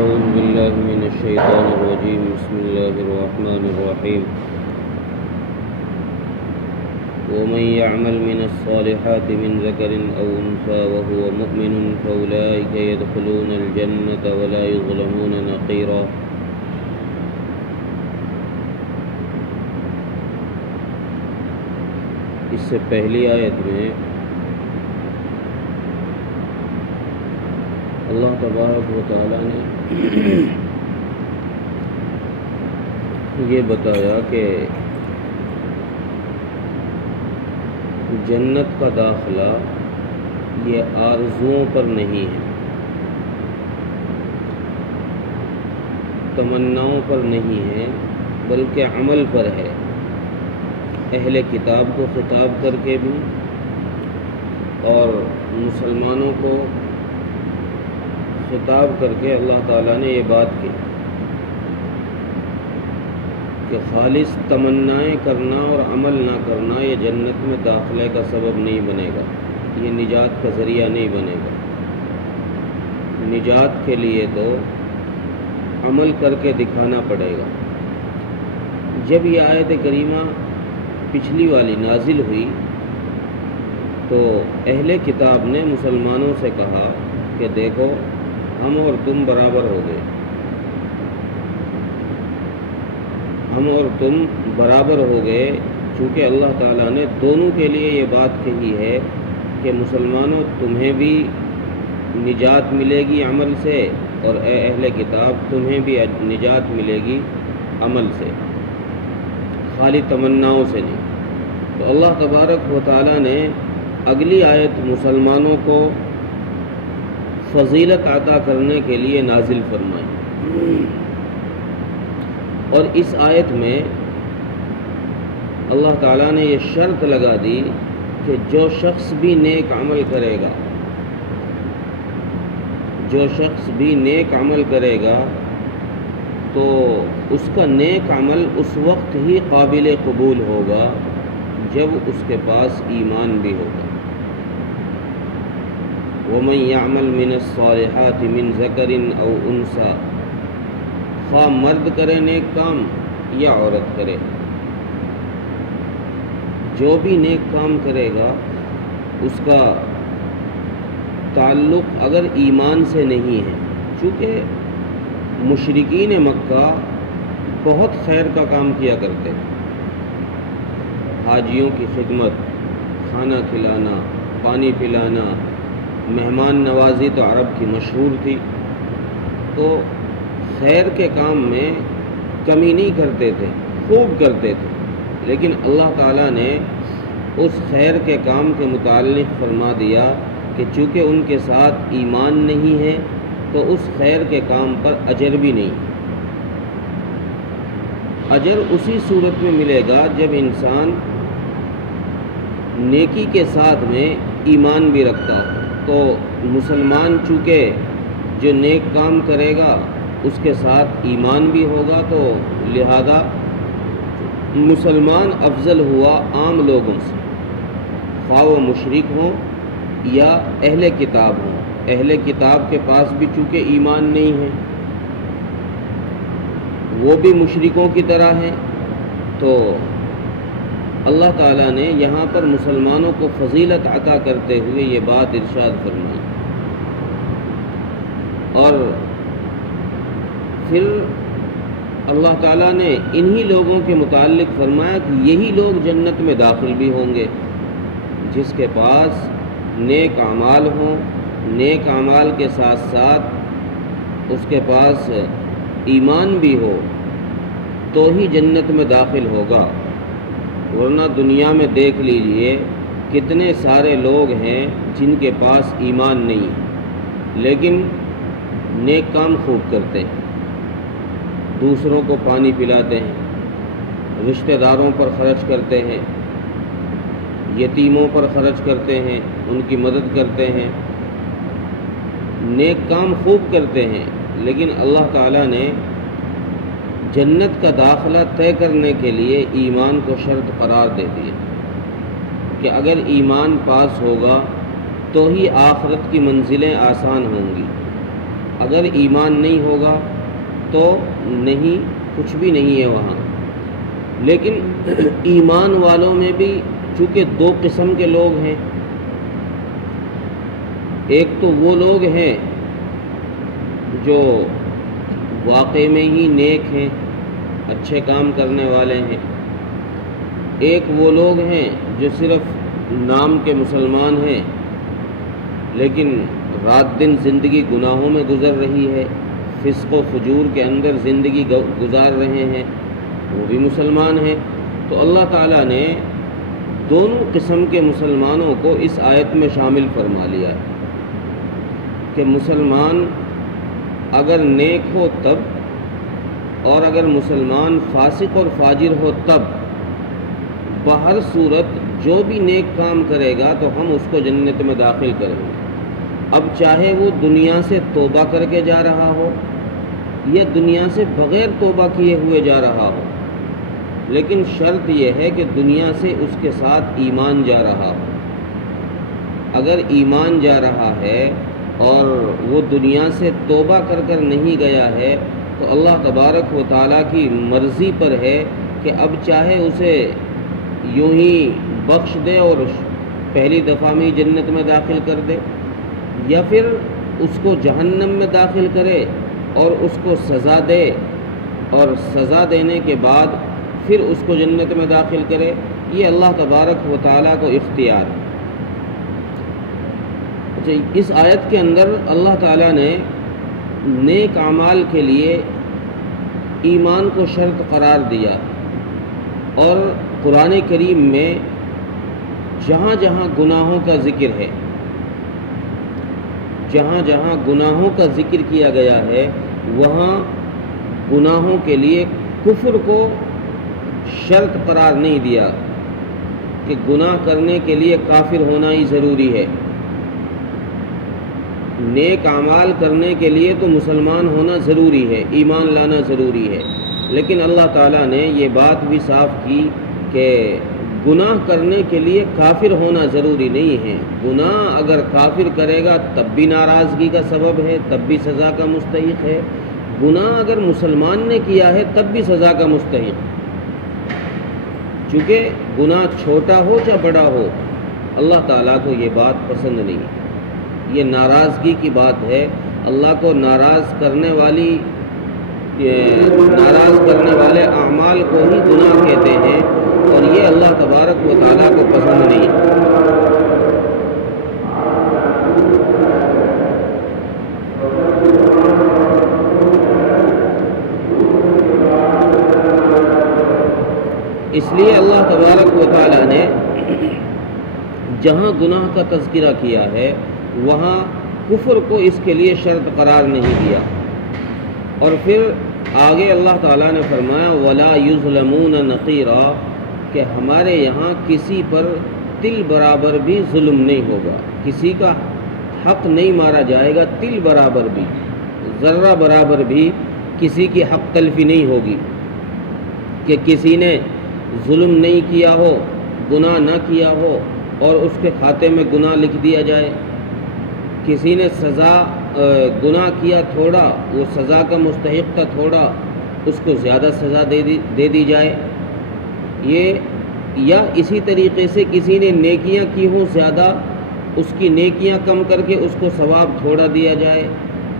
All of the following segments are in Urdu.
أعوذ بالله من الشيطان الرجيم بسم الله الرحمن الرحيم ومن يعمل من الصالحات من ذكر أو أنثى وهو مؤمن فأولئك يدخلون الجنة ولا يظلمون نقيرا. اس سے پہلی آیت میں اللہ تبارک و تعالیٰ نے یہ بتایا کہ جنت کا داخلہ یہ آرزوؤں پر نہیں ہے، تمناؤں پر نہیں ہے، بلکہ عمل پر ہے. اہل کتاب کو خطاب کر کے بھی اور مسلمانوں کو خطاب کر کے اللہ تعالیٰ نے یہ بات کی کہ خالص تمنائیں کرنا اور عمل نہ کرنا یہ جنت میں داخلے کا سبب نہیں بنے گا، یہ نجات کا ذریعہ نہیں بنے گا. نجات کے لیے تو عمل کر کے دکھانا پڑے گا. جب یہ آیت کریمہ پچھلی والی نازل ہوئی تو اہل کتاب نے مسلمانوں سے کہا کہ دیکھو ہم اور تم برابر ہو گئے، ہم اور تم برابر ہو گئے، چونکہ اللہ تعالیٰ نے دونوں کے لیے یہ بات کہی ہے کہ مسلمانوں تمہیں بھی نجات ملے گی عمل سے، اور اے اہل کتاب تمہیں بھی نجات ملے گی عمل سے، خالی تمناؤں سے نہیں. تو اللہ تبارک و تعالیٰ نے اگلی آیت مسلمانوں کو فضیلت عطا کرنے کے لیے نازل فرمائی، اور اس آیت میں اللہ تعالیٰ نے یہ شرط لگا دی کہ جو شخص بھی نیک عمل کرے گا، جو شخص بھی نیک عمل کرے گا تو اس کا نیک عمل اس وقت ہی قابل قبول ہوگا جب اس کے پاس ایمان بھی ہوگا. وَمَن يَعْمَلْ مِنَ الصَّالِحَاتِ مِن ذَكَرٍ أَوْ أُنثَىٰ، خواہ مرد کرے نیک کام یا عورت کرے، جو بھی نیک کام کرے گا اس کا تعلق اگر ایمان سے نہیں ہے، چونکہ مشرکین مکہ بہت خیر کا کام کیا کرتے ہیں، حاجیوں کی خدمت، کھانا کھلانا، پانی پلانا، مہمان نوازی تو عرب کی مشہور تھی، تو خیر کے کام میں کمی نہیں کرتے تھے، خوب کرتے تھے. لیکن اللہ تعالیٰ نے اس خیر کے کام کے متعلق فرما دیا کہ چونکہ ان کے ساتھ ایمان نہیں ہے تو اس خیر کے کام پر اجر بھی نہیں. اجر اسی صورت میں ملے گا جب انسان نیکی کے ساتھ میں ایمان بھی رکھتا ہو. تو مسلمان چونکہ جو نیک کام کرے گا اس کے ساتھ ایمان بھی ہوگا، تو لہذا مسلمان افضل ہوا عام لوگوں سے، خواہ وہ مشرک ہوں یا اہل کتاب ہوں. اہل کتاب کے پاس بھی چونکہ ایمان نہیں ہے، وہ بھی مشرکوں کی طرح ہیں، تو اللہ تعالیٰ نے یہاں پر مسلمانوں کو فضیلت عطا کرتے ہوئے یہ بات ارشاد فرمائی. اور پھر اللہ تعالیٰ نے انہی لوگوں کے متعلق فرمایا کہ یہی لوگ جنت میں داخل بھی ہوں گے جس کے پاس نیک اعمال ہوں، نیک اعمال کے ساتھ ساتھ اس کے پاس ایمان بھی ہو تو ہی جنت میں داخل ہوگا. ورنہ دنیا میں دیکھ لیجئے کتنے سارے لوگ ہیں جن کے پاس ایمان نہیں لیکن نیک کام خوب کرتے ہیں، دوسروں کو پانی پلاتے ہیں، رشتہ داروں پر خرچ کرتے ہیں، یتیموں پر خرچ کرتے ہیں، ان کی مدد کرتے ہیں، نیک کام خوب کرتے ہیں. لیکن اللہ تعالیٰ نے جنت کا داخلہ طے کرنے کے لیے ایمان کو شرط قرار دے دیا کہ اگر ایمان پاس ہوگا تو ہی آخرت کی منزلیں آسان ہوں گی. اگر ایمان نہیں ہوگا تو نہیں، کچھ بھی نہیں ہے وہاں۔ لیکن ایمان والوں میں بھی چونکہ دو قسم کے لوگ ہیں، ایک تو وہ لوگ ہیں جو واقع میں ہی نیک ہیں، اچھے کام کرنے والے ہیں، ایک وہ لوگ ہیں جو صرف نام کے مسلمان ہیں لیکن رات دن زندگی گناہوں میں گزر رہی ہے، فسق و فجور کے اندر زندگی گزار رہے ہیں، وہ بھی مسلمان ہیں۔ تو اللہ تعالیٰ نے دونوں قسم کے مسلمانوں کو اس آیت میں شامل فرما لیا ہے کہ مسلمان اگر نیک ہو تب، اور اگر مسلمان فاسق اور فاجر ہو تب، بہر صورت جو بھی نیک کام کرے گا تو ہم اس کو جنت میں داخل کریں گے، اب چاہے وہ دنیا سے توبہ کر کے جا رہا ہو یا دنیا سے بغیر توبہ کیے ہوئے جا رہا ہو، لیکن شرط یہ ہے کہ دنیا سے اس کے ساتھ ایمان جا رہا ہو۔ اگر ایمان جا رہا ہے اور وہ دنیا سے توبہ کر کر نہیں گیا ہے تو اللہ تبارک و تعالیٰ کی مرضی پر ہے کہ اب چاہے اسے یوں ہی بخش دے اور پہلی دفعہ میں جنت میں داخل کر دے، یا پھر اس کو جہنم میں داخل کرے اور اس کو سزا دے، اور سزا دینے کے بعد پھر اس کو جنت میں داخل کرے۔ یہ اللہ تبارک و تعالیٰ کو اختیار ہے۔ اس آیت کے اندر اللہ تعالیٰ نے نیک اعمال کے لیے ایمان کو شرط قرار دیا، اور قرآن کریم میں جہاں جہاں گناہوں کا ذکر ہے، جہاں جہاں گناہوں کا ذکر کیا گیا ہے، وہاں گناہوں کے لیے کفر کو شرط قرار نہیں دیا کہ گناہ کرنے کے لیے کافر ہونا ہی ضروری ہے۔ نیک اعمال کرنے کے لیے تو مسلمان ہونا ضروری ہے، ایمان لانا ضروری ہے، لیکن اللہ تعالیٰ نے یہ بات بھی صاف کی کہ گناہ کرنے کے لیے کافر ہونا ضروری نہیں ہے۔ گناہ اگر کافر کرے گا تب بھی ناراضگی کا سبب ہے، تب بھی سزا کا مستحق ہے، گناہ اگر مسلمان نے کیا ہے تب بھی سزا کا مستحق ہے، چونکہ گناہ چھوٹا ہو یا بڑا ہو اللہ تعالیٰ کو یہ بات پسند نہیں ہے، یہ ناراضگی کی بات ہے۔ اللہ کو ناراض کرنے والے اعمال کو ہی گناہ کہتے ہیں، اور یہ اللہ تبارک و تعالیٰ کو پسند نہیں ہے۔ اس لیے اللہ تبارک و تعالیٰ نے جہاں گناہ کا تذکرہ کیا ہے وہاں کفر کو اس کے لیے شرط قرار نہیں دیا، اور پھر آگے اللہ تعالیٰ نے فرمایا وَلَا يُظْلَمُونَ نَقِيرًا، کہ ہمارے یہاں کسی پر تل برابر بھی ظلم نہیں ہوگا، کسی کا حق نہیں مارا جائے گا، تل برابر بھی، ذرہ برابر بھی کسی کی حق تلفی نہیں ہوگی، کہ کسی نے ظلم نہیں کیا ہو، گناہ نہ کیا ہو اور اس کے کھاتے میں گناہ لکھ دیا جائے، کسی نے گناہ کیا تھوڑا، وہ سزا کا مستحق تھا تھوڑا، اس کو زیادہ سزا دے دی جائے، یا اسی طریقے سے کسی نے نیکیاں کی ہوں زیادہ، اس کی نیکیاں کم کر کے اس کو ثواب تھوڑا دیا جائے۔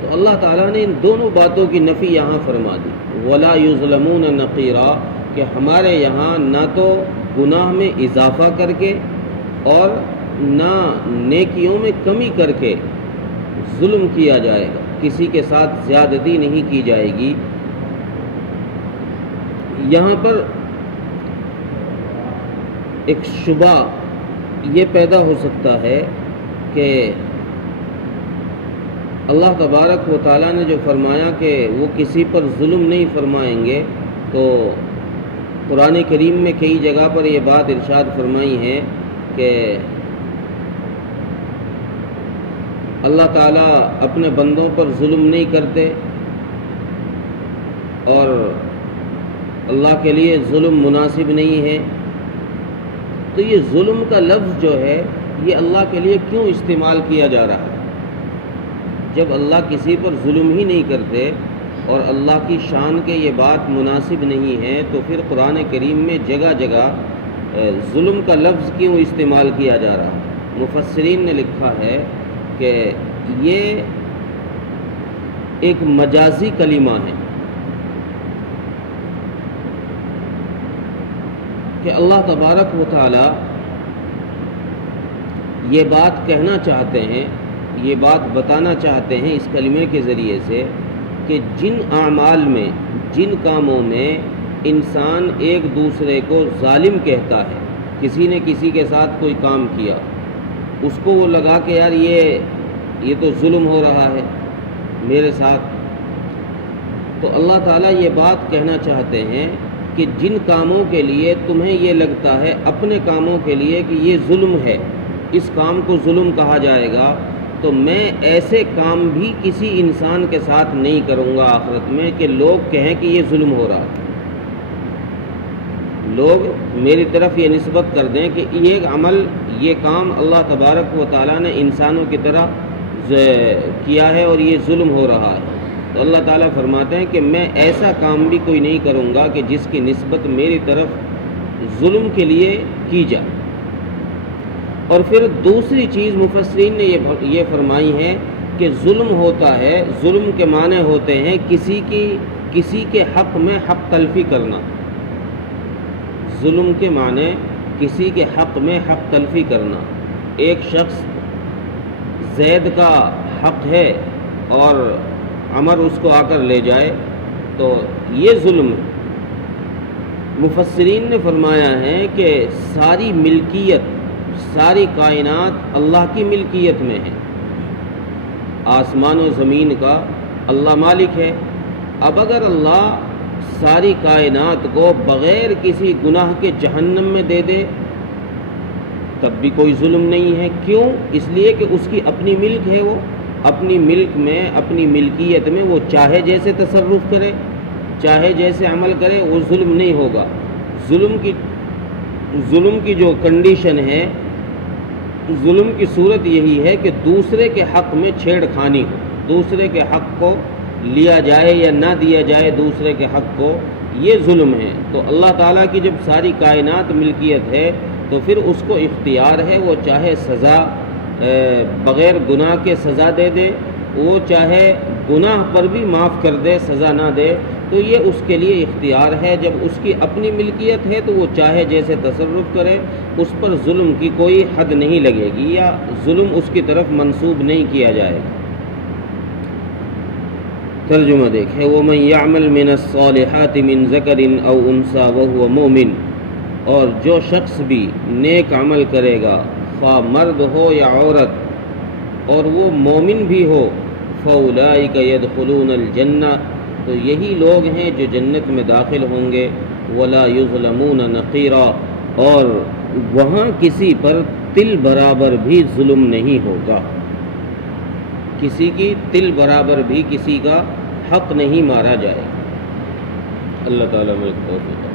تو اللہ تعالیٰ نے ان دونوں باتوں کی نفی یہاں فرما دی، وَلَا يُظْلَمُونَ نَقِيرًا، کہ ہمارے یہاں نہ تو گناہ میں اضافہ کر کے اور نہ نیکیوں میں کمی کر کے ظلم کیا جائے گا، کسی کے ساتھ زیادتی نہیں کی جائے گی۔ یہاں پر ایک شبہ یہ پیدا ہو سکتا ہے کہ اللہ تبارک و تعالیٰ نے جو فرمایا کہ وہ کسی پر ظلم نہیں فرمائیں گے، تو قرآن کریم میں کئی جگہ پر یہ بات ارشاد فرمائی ہے کہ اللہ تعالیٰ اپنے بندوں پر ظلم نہیں کرتے، اور اللہ کے لیے ظلم مناسب نہیں ہے۔ تو یہ ظلم کا لفظ جو ہے یہ اللہ کے لیے کیوں استعمال کیا جا رہا ہے؟ جب اللہ کسی پر ظلم ہی نہیں کرتے اور اللہ کی شان کے یہ بات مناسب نہیں ہے تو پھر قرآن کریم میں جگہ جگہ ظلم کا لفظ کیوں استعمال کیا جا رہا ہے؟ مفسرین نے لکھا ہے کہ یہ ایک مجازی کلمہ ہے کہ اللہ تبارک و تعالی یہ بات کہنا چاہتے ہیں، یہ بات بتانا چاہتے ہیں اس کلمے کے ذریعے سے کہ جن اعمال میں، جن کاموں میں انسان ایک دوسرے کو ظالم کہتا ہے، کسی نے کسی کے ساتھ کوئی کام کیا، اس کو وہ لگا کہ یار یہ تو ظلم ہو رہا ہے میرے ساتھ، تو اللہ تعالیٰ یہ بات کہنا چاہتے ہیں کہ جن کاموں کے لیے تمہیں یہ لگتا ہے اپنے کاموں کے لیے کہ یہ ظلم ہے، اس کام کو ظلم کہا جائے گا، تو میں ایسے کام بھی کسی انسان کے ساتھ نہیں کروں گا آخرت میں کہ لوگ کہیں کہ یہ ظلم ہو رہا ہے، لوگ میری طرف یہ نسبت کر دیں کہ یہ عمل، یہ کام اللہ تبارک و تعالیٰ نے انسانوں کی طرح کیا ہے اور یہ ظلم ہو رہا ہے۔ تو اللہ تعالیٰ فرماتے ہیں کہ میں ایسا کام بھی کوئی نہیں کروں گا کہ جس کی نسبت میری طرف ظلم کے لیے کی جائے۔ اور پھر دوسری چیز مفسرین نے یہ فرمائی ہے کہ ظلم ہوتا ہے، ظلم کے معنی ہوتے ہیں کسی کے حق میں حق تلفی کرنا، ظلم کے معنی کسی کے حق میں حق تلفی کرنا۔ ایک شخص زید کا حق ہے اور عمر اس کو آ کر لے جائے تو یہ ظلم ہے۔ مفسرین نے فرمایا ہے کہ ساری ملکیت، ساری کائنات اللہ کی ملکیت میں ہے، آسمان و زمین کا اللہ مالک ہے۔ اب اگر اللہ ساری کائنات کو بغیر کسی گناہ کے جہنم میں دے دے تب بھی کوئی ظلم نہیں ہے۔ کیوں؟ اس لیے کہ اس کی اپنی ملک ہے، وہ اپنی ملک میں، اپنی ملکیت میں وہ چاہے جیسے تصرف کرے، چاہے جیسے عمل کرے، وہ ظلم نہیں ہوگا۔ ظلم کی جو کنڈیشن ہے، ظلم کی صورت یہی ہے کہ دوسرے کے حق میں چھیڑ خانی ہو، دوسرے کے حق کو لیا جائے یا نہ دیا جائے دوسرے کے حق کو، یہ ظلم ہے۔ تو اللہ تعالیٰ کی جب ساری کائنات ملکیت ہے تو پھر اس کو اختیار ہے، وہ چاہے سزا بغیر گناہ کے سزا دے دے، وہ چاہے گناہ پر بھی معاف کر دے، سزا نہ دے، تو یہ اس کے لیے اختیار ہے۔ جب اس کی اپنی ملکیت ہے تو وہ چاہے جیسے تصرف کرے، اس پر ظلم کی کوئی حد نہیں لگے گی یا ظلم اس کی طرف منسوب نہیں کیا جائے گا۔ ترجمہ دیکھیں، وَمَنْ يَعْمَلْ مِنَ الصَّالِحَاتِ مِنْ ذَكَرٍ أَوْ أُنْثَىٰ وَهُوَ مُؤْمِنٌ، اور جو شخص بھی نیک عمل کرے گا، خواہ مرد ہو یا عورت، اور وہ مومن بھی ہو، فَأُولَٰئِكَ يَدْخُلُونَ الْجَنَّةَ، تو یہی لوگ ہیں جو جنت میں داخل ہوں گے، وَلَا يُظْلَمُونَ نَقِيرًا، اور وہاں کسی پر تل برابر بھی ظلم نہیں ہوگا، کسی کی تل برابر بھی کسی کا حق نہیں مارا جائے۔ اللہ تعالیٰ میں توفیق۔